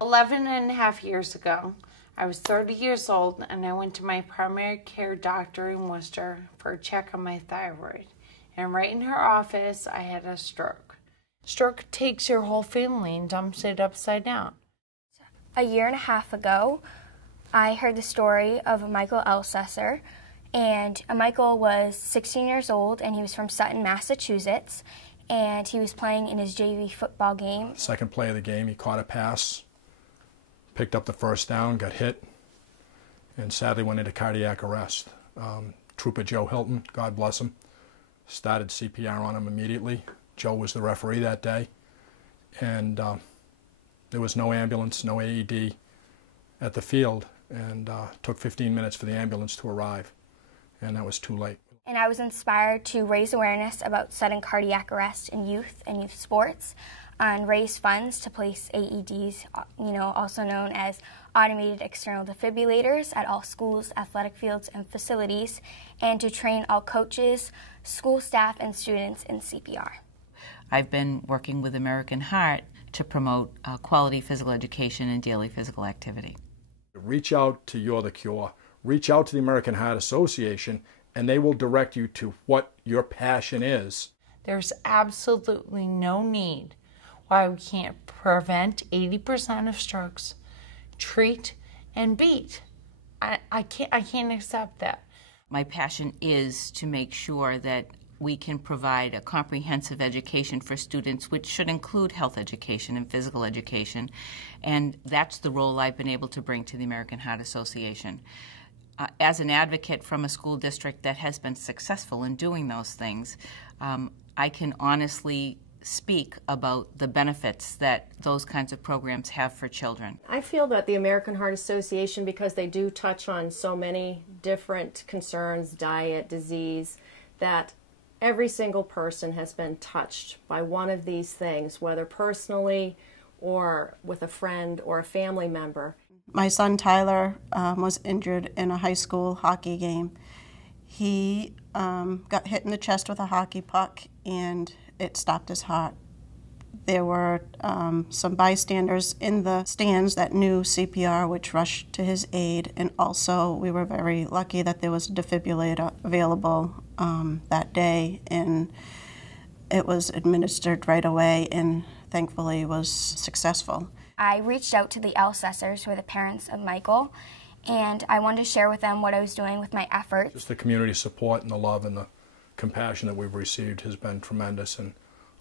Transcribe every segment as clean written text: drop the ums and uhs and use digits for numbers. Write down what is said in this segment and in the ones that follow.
11.5 years ago, I was 30 years old and I went to my primary care doctor in Worcester for a check on my thyroid. And right in her office, I had a stroke. Stroke takes your whole family and dumps it upside down. A year and a half ago, I heard the story of Michael Elsesser. And Michael was 16 years old and he was from Sutton, Massachusetts. And he was playing in his JV football game. Second play of the game, he caught a pass, picked up the first down, got hit, and sadly went into cardiac arrest. Trooper Joe Hilton, God bless him, started CPR on him immediately. Joe was the referee that day, and there was no ambulance, no AED at the field, and took 15 minutes for the ambulance to arrive, and that was too late. And I was inspired to raise awareness about sudden cardiac arrest in youth and youth sports, and raise funds to place AEDs, also known as automated external defibrillators, at all schools, athletic fields, and facilities, and to train all coaches, school staff, and students in CPR. I've been working with American Heart to promote quality physical education and daily physical activity. Reach out to You're the Cure. Reach out to the American Heart Association, and they will direct you to what your passion is. There's absolutely no need why we can't prevent 80% of strokes, treat, and beat. I can't accept that. My passion is to make sure that we can provide a comprehensive education for students, which should include health education and physical education, and that's the role I've been able to bring to the American Heart Association. As an advocate from a school district that has been successful in doing those things, I can honestly speak about the benefits that those kinds of programs have for children. I feel that the American Heart Association, because they do touch on so many different concerns, diet, disease, that every single person has been touched by one of these things, whether personally or with a friend or a family member. My son Tyler was injured in a high school hockey game. He got hit in the chest with a hockey puck and it stopped his heart. There were some bystanders in the stands that knew CPR, which rushed to his aid, and also we were very lucky that there was a defibrillator available that day, and it was administered right away and thankfully was successful. I reached out to the Elsessers, who are the parents of Michael, and I wanted to share with them what I was doing with my efforts. Just the community support and the love and the compassion that we've received has been tremendous, and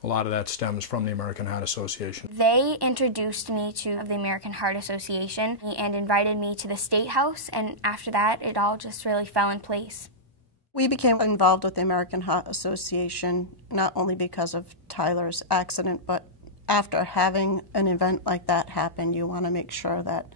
a lot of that stems from the American Heart Association. They introduced me to the American Heart Association and invited me to the State House, and after that it all just really fell in place. We became involved with the American Heart Association not only because of Tyler's accident, but after having an event like that happen, you want to make sure that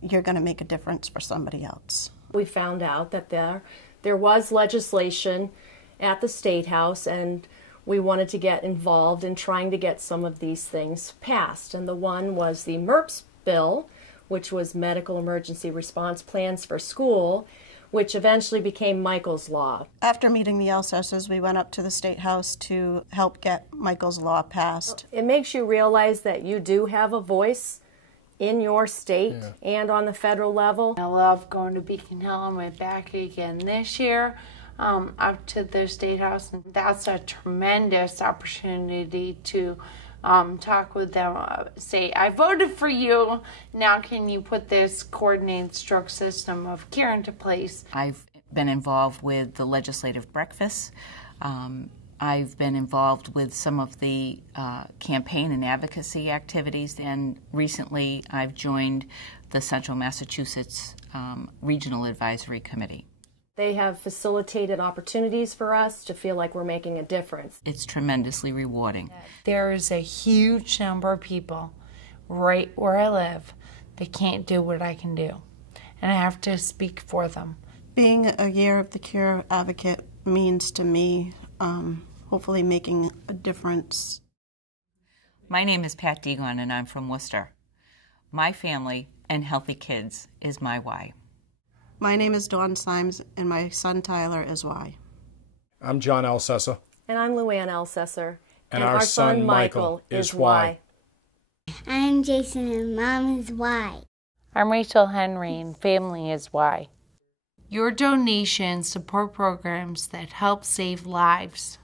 you're going to make a difference for somebody else. We found out that there was legislation at the State House, and we wanted to get involved in trying to get some of these things passed. And the one was the MERPS bill, which was Medical Emergency Response Plans for School, which eventually became Michael's Law. After meeting the Elsessers, we went up to the State House to help get Michael's Law passed. It makes you realize that you do have a voice in your state and on the federal level. I love going to Beacon Hill. I'm back again this year, up to the State House, and that's a tremendous opportunity to talk with them, say, I voted for you, now can you put this coordinated stroke system of care into place? I've been involved with the legislative breakfasts. I've been involved with some of the campaign and advocacy activities, and recently I've joined the Central Massachusetts Regional Advisory Committee. They have facilitated opportunities for us to feel like we're making a difference. It's tremendously rewarding. There is a huge number of people right where I live that can't do what I can do, and I have to speak for them. Being a Year of the Cure advocate means to me hopefully making a difference. My name is Pat Degon, and I'm from Worcester. My family and healthy kids is my why. My name is Dawn Symes, and my son Tyler is why. I'm John Elsesser. And I'm Luann Elsesser. And our son Michael is why. I'm Jason and Mom is why. I'm Rachel Henry and family is why. Your donations support programs that help save lives.